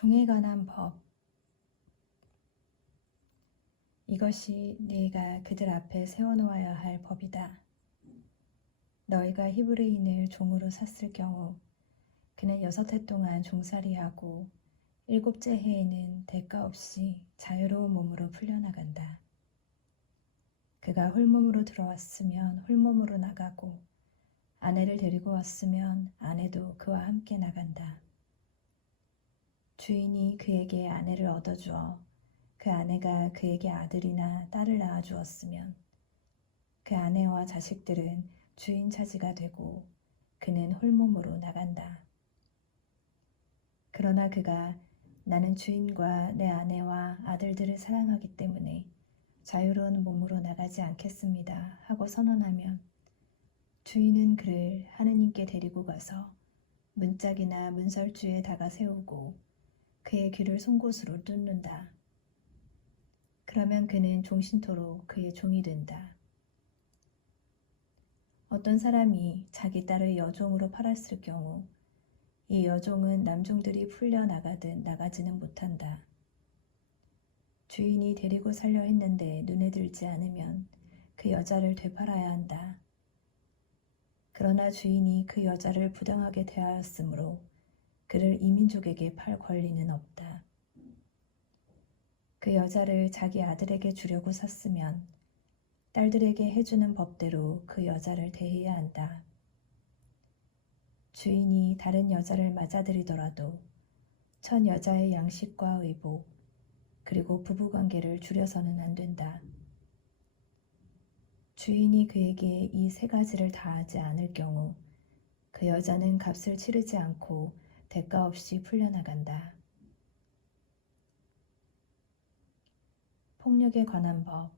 종에 관한 법. 이것이 네가 그들 앞에 세워놓아야 할 법이다. 너희가 히브리인을 종으로 샀을 경우 그는 6해 동안 종살이하고 7째 해에는 대가 없이 자유로운 몸으로 풀려나간다. 그가 홀몸으로 들어왔으면 홀몸으로 나가고 아내를 데리고 왔으면 아내도 그와 함께 나간다. 주인이 그에게 아내를 얻어주어 그 아내가 그에게 아들이나 딸을 낳아주었으면 그 아내와 자식들은 주인 차지가 되고 그는 홀몸으로 나간다. 그러나 그가 나는 주인과 내 아내와 아들들을 사랑하기 때문에 자유로운 몸으로 나가지 않겠습니다 하고 선언하면 주인은 그를 하느님께 데리고 가서 문짝이나 문설주에 다가 세우고 그의 귀를 송곳으로 뚫는다. 그러면 그는 종신토록 그의 종이 된다. 어떤 사람이 자기 딸을 여종으로 팔았을 경우 이 여종은 남종들이 풀려 나가든 나가지는 못한다. 주인이 데리고 살려 했는데 눈에 들지 않으면 그 여자를 되팔아야 한다. 그러나 주인이 그 여자를 부당하게 대하였으므로 그를 이민족에게 팔 권리는 없다. 그 여자를 자기 아들에게 주려고 샀으면 딸들에게 해주는 법대로 그 여자를 대해야 한다. 주인이 다른 여자를 맞아들이더라도 첫 여자의 양식과 의복 그리고 부부관계를 줄여서는 안 된다. 주인이 그에게 이 3가지를 다하지 않을 경우 그 여자는 값을 치르지 않고 대가 없이 풀려나간다. 폭력에 관한 법.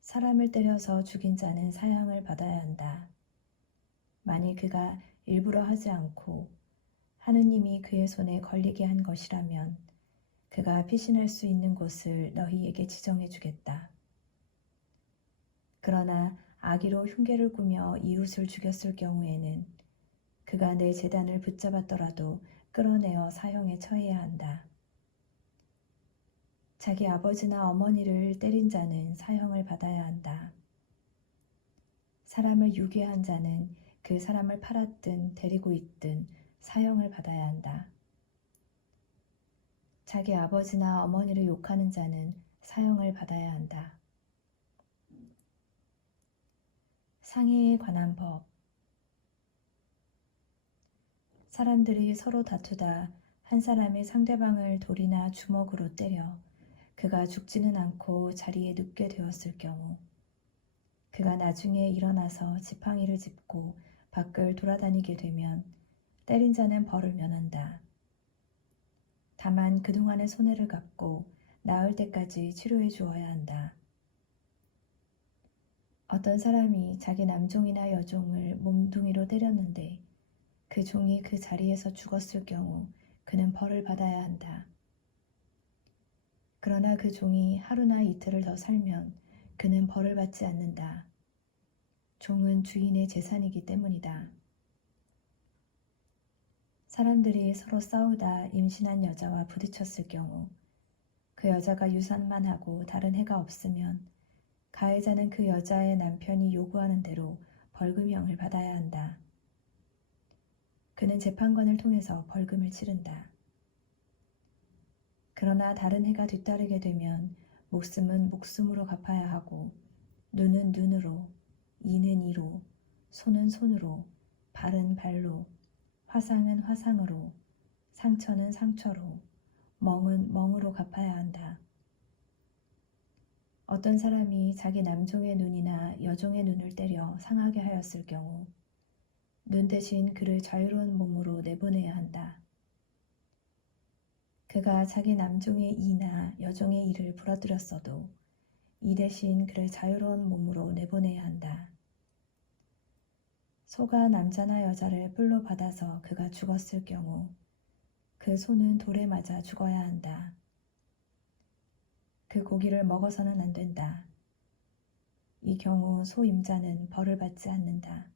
사람을 때려서 죽인 자는 사형을 받아야 한다. 만일 그가 일부러 하지 않고 하느님이 그의 손에 걸리게 한 것이라면 그가 피신할 수 있는 곳을 너희에게 지정해 주겠다. 그러나 악의로 흉계를 꾸며 이웃을 죽였을 경우에는 그가 내 제단을 붙잡았더라도 끌어내어 사형에 처해야 한다. 자기 아버지나 어머니를 때린 자는 사형을 받아야 한다. 사람을 유괴한 자는 그 사람을 팔았든 데리고 있든 사형을 받아야 한다. 자기 아버지나 어머니를 욕하는 자는 사형을 받아야 한다. 상해에 관한 법. 사람들이 서로 다투다 한 사람이 상대방을 돌이나 주먹으로 때려 그가 죽지는 않고 자리에 눕게 되었을 경우 그가 나중에 일어나서 지팡이를 짚고 밖을 돌아다니게 되면 때린 자는 벌을 면한다. 다만 그동안의 손해를 갚고 나을 때까지 치료해 주어야 한다. 어떤 사람이 자기 남종이나 여종을 몸뚱이로 때렸는데 그 종이 그 자리에서 죽었을 경우 그는 벌을 받아야 한다. 그러나 그 종이 하루나 이틀을 더 살면 그는 벌을 받지 않는다. 종은 주인의 재산이기 때문이다. 사람들이 서로 싸우다 임신한 여자와 부딪혔을 경우 그 여자가 유산만 하고 다른 해가 없으면 가해자는 그 여자의 남편이 요구하는 대로 벌금형을 받아야 한다. 그는 재판관을 통해서 벌금을 치른다. 그러나 다른 해가 뒤따르게 되면 목숨은 목숨으로 갚아야 하고 눈은 눈으로, 이는 이로, 손은 손으로, 발은 발로, 화상은 화상으로, 상처는 상처로, 멍은 멍으로 갚아야 한다. 어떤 사람이 자기 남종의 눈이나 여종의 눈을 때려 상하게 하였을 경우 눈 대신 그를 자유로운 몸으로 내보내야 한다. 그가 자기 남종의 이나 여종의 이를 부러뜨렸어도 이 대신 그를 자유로운 몸으로 내보내야 한다. 소가 남자나 여자를 뿔로 받아서 그가 죽었을 경우 그 소는 돌에 맞아 죽어야 한다. 그 고기를 먹어서는 안 된다. 이 경우 소 임자는 벌을 받지 않는다.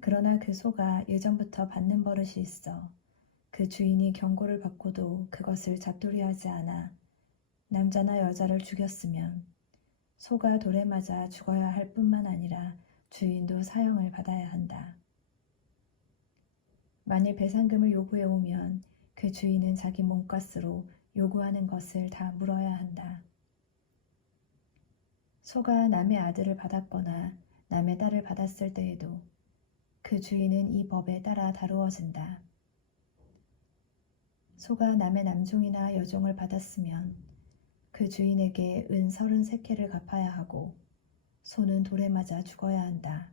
그러나 그 소가 예전부터 받는 버릇이 있어 그 주인이 경고를 받고도 그것을 잡돌이하지 않아 남자나 여자를 죽였으면 소가 돌에 맞아 죽어야 할 뿐만 아니라 주인도 사형을 받아야 한다. 만일 배상금을 요구해 오면 그 주인은 자기 몸값으로 요구하는 것을 다 물어야 한다. 소가 남의 아들을 받았거나 남의 딸을 받았을 때에도 그 주인은 이 법에 따라 다루어진다. 소가 남의 남종이나 여종을 받았으면 그 주인에게 은 33개를 갚아야 하고 소는 돌에 맞아 죽어야 한다.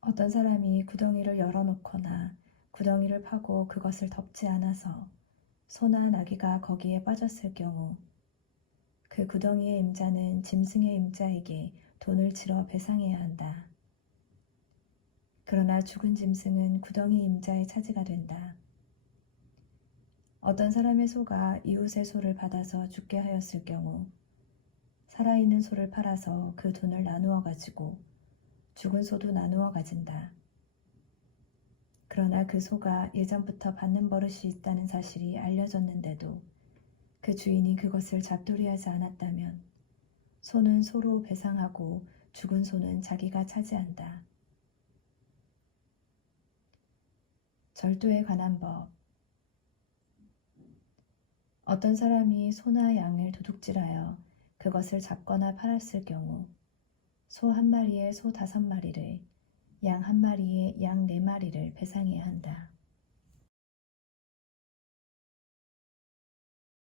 어떤 사람이 구덩이를 열어놓거나 구덩이를 파고 그것을 덮지 않아서 소나 나귀가 거기에 빠졌을 경우 그 구덩이의 임자는 짐승의 임자에게 돈을 치러 배상해야 한다. 그러나 죽은 짐승은 구덩이 임자의 차지가 된다. 어떤 사람의 소가 이웃의 소를 받아서 죽게 하였을 경우 살아있는 소를 팔아서 그 돈을 나누어 가지고 죽은 소도 나누어 가진다. 그러나 그 소가 예전부터 받는 버릇이 있다는 사실이 알려졌는데도 그 주인이 그것을 잡돌이하지 않았다면 소는 소로 배상하고 죽은 소는 자기가 차지한다. 절도에 관한 법. 어떤 사람이 소나 양을 도둑질하여 그것을 잡거나 팔았을 경우 소 1마리에 소 5마리를, 양 1마리에 양 4마리를 배상해야 한다.